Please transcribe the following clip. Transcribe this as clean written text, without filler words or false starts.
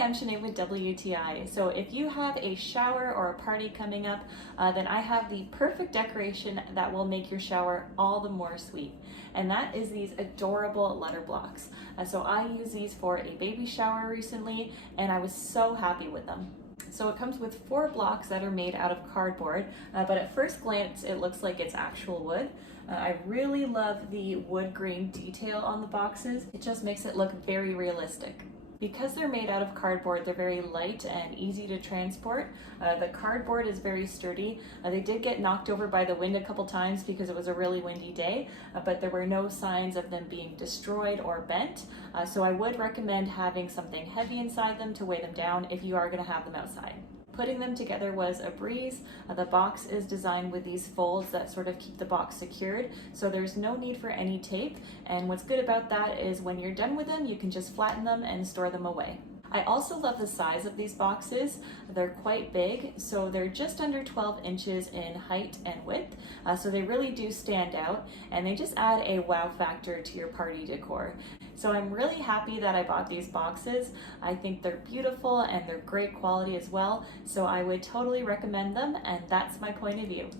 I'm Sinead with WTI. So if you have a shower or a party coming up, then I have the perfect decoration that will make your shower all the more sweet. And that is these adorable letter blocks. So I used these for a baby shower recently, and I was so happy with them. So it comes with 4 blocks that are made out of cardboard, but at first glance it looks like it's actual wood. I really love the wood grain detail on the boxes. It just makes it look very realistic. Because they're made out of cardboard, they're very light and easy to transport. The cardboard is very sturdy. They did get knocked over by the wind a couple times because it was a really windy day, but there were no signs of them being destroyed or bent. So I would recommend having something heavy inside them to weigh them down if you are going to have them outside. Putting them together was a breeze. The box is designed with these folds that sort of keep the box secured, so there's no need for any tape. And what's good about that is when you're done with them, you can just flatten them and store them away. I also love the size of these boxes. They're quite big, so they're just under 12 inches in height and width, so they really do stand out, and they just add a wow factor to your party decor. So I'm really happy that I bought these boxes. I think they're beautiful and they're great quality as well, so I would totally recommend them, and that's my point of view.